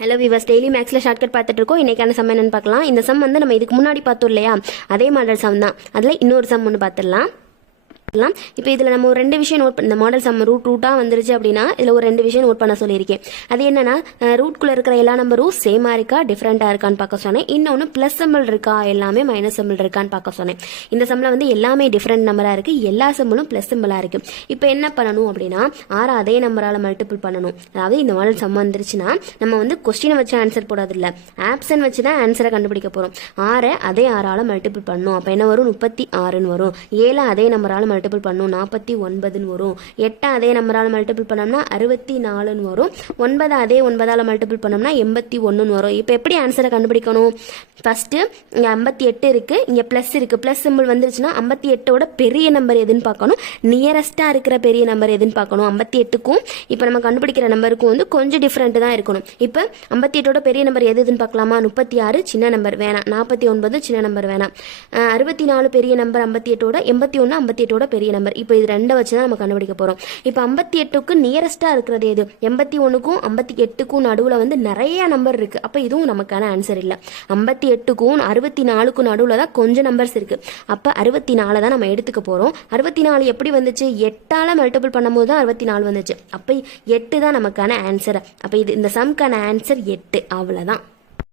Hello viewers, daily மேக்ஸில் shortcut பார்த்துட்டு இருக்கோம். இன்னைக்கான சம் என்னன்னு பார்க்கலாம். இந்த சம் வந்து நம்ம இதுக்கு முன்னாடி பார்த்தோம் இல்லையா, அதே மாடல் சம் தான். அதில் இன்னொரு சம் ஒன்று பார்த்துடலாம். இப்போ இதில் நம்ம ஒரு ரெண்டு விஷயம் நோட் பண்ண, இந்த மாடல் சம் ரூட்டாக வந்துருச்சு அப்படின்னா இதில் ஒரு ரெண்டு விஷயம் நோட் பண்ண சொல்லியிருக்கேன். அது என்னன்னா, ரூட்குள்ளே இருக்கிற எல்லா நம்பரும் சேமாக இருக்கா டிஃப்ரெண்ட்டாக இருக்கான்னு பார்க்க சொன்னேன். இன்னொன்று ப்ளஸ் சிம்பிள் இருக்கா எல்லாமே மைனஸ் சிம்பிள் இருக்கான்னு பார்க்க சொன்னேன். இந்த சம்மில் வந்து எல்லாமே டிஃப்ரெண்ட் நம்பராக இருக்குது, எல்லா சிம்பிளும் ப்ளஸ் சிம்பிளாக இருக்குது. இப்போ என்ன பண்ணணும் அப்படின்னா, ஆறு அதே நம்பரால் மல்டிபிள் பண்ணணும். அதாவது இந்த மாடல் சம் வந்துருச்சுன்னா நம்ம வந்து கொஸ்டினை வச்சு ஆன்சர் போடாது இல்லை, ஆப்ஷன் வச்சு தான் ஆன்சரை கண்டுபிடிக்க போகிறோம். ஆறை அதே ஆறால் மல்டிபிள் பண்ணணும். அப்போ என்ன வரும், 36 வரும். 7 அதே நம்பரால் மல்டிபிள் பண்ணும், 49 வரும். 8 அதே நம்பரால் மல்டிபிள் பண்ணோம்னா 64 வரும். 9 அதே 9ஆல் மல்டிபிள் பண்ணோம்னா 81 வரும். இப்போ எப்படி ஆன்சரை கண்டுபிடிக்கணும்? ஃபர்ஸ்ட் இங்க 58 இருக்கு, இங்க பிளஸ் இருக்கு. பிளஸ் சிம்பிள் வந்துருச்சுன்னா 58ஓட பெரிய நம்பர் எதுன்னு பார்க்கணும், நியரஸ்டா இருக்கிற பெரிய நம்பர் எதுன்னு பார்க்கணும். 58க்கும் இப்போ நம்ம கண்டுபிடிக்கிற நம்பருக்கும் வந்து கொஞ்சம் டிஃப்ரெண்ட் தான் இருக்கணும். இப்போ 58ஓட பெரிய நம்பர் எதுன்னு பார்க்கலாமா? 36 சின்ன நம்பர் வேணாம், 49 சின்ன நம்பர் வேணாம். 64 பெரிய நம்பர் 58ஓட, 81 58ஓட பெரிய நம்பர். இப்போ இது ரெண்டை வச்சு தான் நம்ம கண்டுபிடிக்க போறோம். இப்போ 58க்கு நியரஸ்டா இருக்கிறது எது? 81க்கும் 58க்கும் நடுவில் வந்து நிறைய நம்பர் இருக்கு. அப்போ இதுவும் நமக்கான ஆன்சர் இல்லை. 58க்கும் 64க்கும் நடுவில் தான் கொஞ்சம் நம்பர்ஸ் இருக்கு. அப்போ 64 தான் நம்ம எடுத்துக்க போறோம். 64 எப்படி வந்துச்சு? 8ஆல் மல்டிபிள் பண்ணும்போது தான் 64 வந்துச்சு. அப்போ 8 தான் நமக்கான ஆன்சர். அப்போ இது இந்த சம்க்கான ஆன்சர் 8. அவ்வளோதான்.